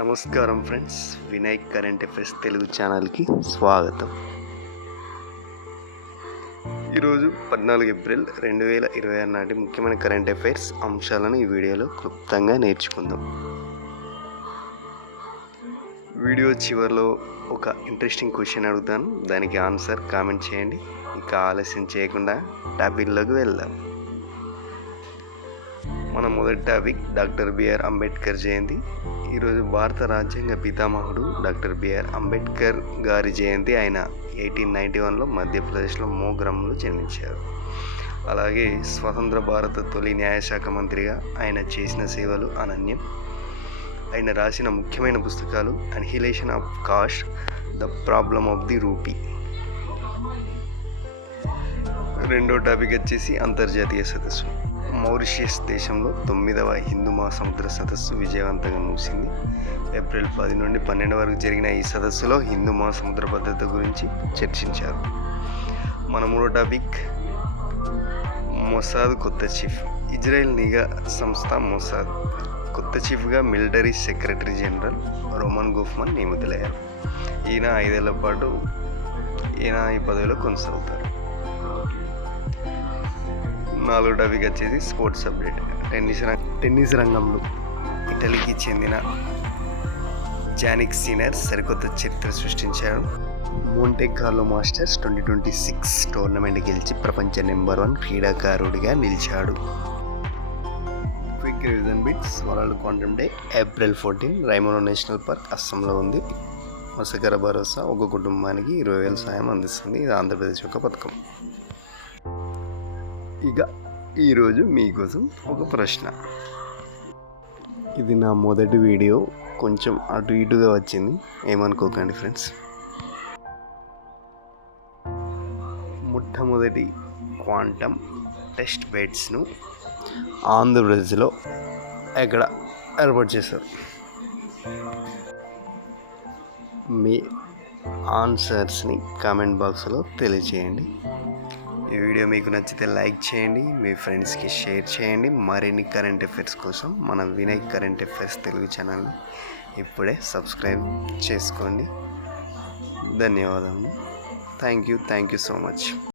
నమస్కారం friends, Vinayak current affairs Telugu ఛానల్కి స్వాగతం. ఈరోజు 14 ఏప్రిల్ 2026 నాటి ముఖ్యమైన కరెంట్ అఫైర్స్ అంశాలను ఈ వీడియోలో క్లుప్తంగా నేర్చుకుందాం. వీడియో చివరిలో ఒక ఇంట్రెస్టింగ్ క్వశ్చన్ అడుగుతాను, దానికి ఆన్సర్ కామెంట్ చేయండి. ఇక ఆలస్యం చేయకుండా టాపిక్లోకి వెళ్దాం. మన మొదటి టాపిక్ డాక్టర్ బిఆర్ అంబేద్కర్ జయంతి. ఈరోజు భారత రాజ్యాంగ పితామహుడు డాక్టర్ బిఆర్ అంబేద్కర్ గారి జయంతి. ఆయన 1891లో మధ్యప్రదేశ్లో మోగ్రాంలో జన్మించారు. అలాగే స్వతంత్ర భారత తొలి న్యాయశాఖ మంత్రిగా ఆయన చేసిన సేవలు అనన్యం. ఆయన రాసిన ముఖ్యమైన పుస్తకాలు annihilation of cost, the problem of the rupee. రెండో టాపిక్ వచ్చేసి అంతర్జాతీయ సదస్సు. మౌరిషియస్ దేశంలో 9వ హిందూ మహాసముద్ర సదస్సు విజయవంతంగా ముగిసింది. ఏప్రిల్ 10 నుండి 12 వరకు జరిగిన ఈ సదస్సులో హిందూ మహాసముద్ర భద్రత గురించి చర్చించారు. మన మూడో టాపిక్ మొసాద్ కొత్త చీఫ్. ఇజ్రాయెల్ నిఘా సంస్థ మొసాద్ కొత్త చీఫ్గా military secretary general Roman Goffman నియమితులయ్యారు. ఈయన 5 ఏళ్ల పాటు ఈ పదవిలో కొనసాగుతారు. నాలుగో టాపిక్ వచ్చేసి స్పోర్ట్స్ అప్డేట్. టెన్నిస్ రంగంలో ఇటలీకి చెందిన జానిక్ సిన్నర్ సరికొత్త చరిత్ర సృష్టించారు. మోంటే కార్లో మాస్టర్స్ 2026 టోర్నమెంట్ గెలిచి ప్రపంచ నెంబర్ 1 క్రీడాకారుడిగా నిలిచాడు. Quick revision bits. World quantum day April 14. Raimona national park అస్సాంలో ఉంది. మత్స్యకార భరోసా ఒక కుటుంబానికి 20,000 సాయం అందిస్తుంది. ఇది ఆంధ్రప్రదేశ్ యొక్క పథకం. ఇక ఈరోజు మీకోసం ఒక ప్రశ్న. ఇది నా మొదటి వీడియో, కొంచెం అటు ఇటుగా వచ్చింది, ఏమనుకోకండి ఫ్రెండ్స్. మొట్టమొదటి క్వాంటమ్ టెస్ట్ బెడ్స్ను ఆంధ్రప్రదేశ్లో ఎక్కడ ఏర్పాటు చేశారు? మీ ఆన్సర్స్ని కామెంట్ బాక్స్లో తెలియచేయండి. ఈ వీడియో మీకు నచ్చితే లైక్ చేయండి, మీ ఫ్రెండ్స్కి షేర్ చేయండి. మరిన్ని కరెంట్ అఫైర్స్ కోసం మన వినాయక్ కరెంట్ అఫైర్స్ తెలుగు ఛానల్ని ఇప్పుడే సబ్స్క్రైబ్ చేసుకోండి. ధన్యవాదాలు. Thank you so much.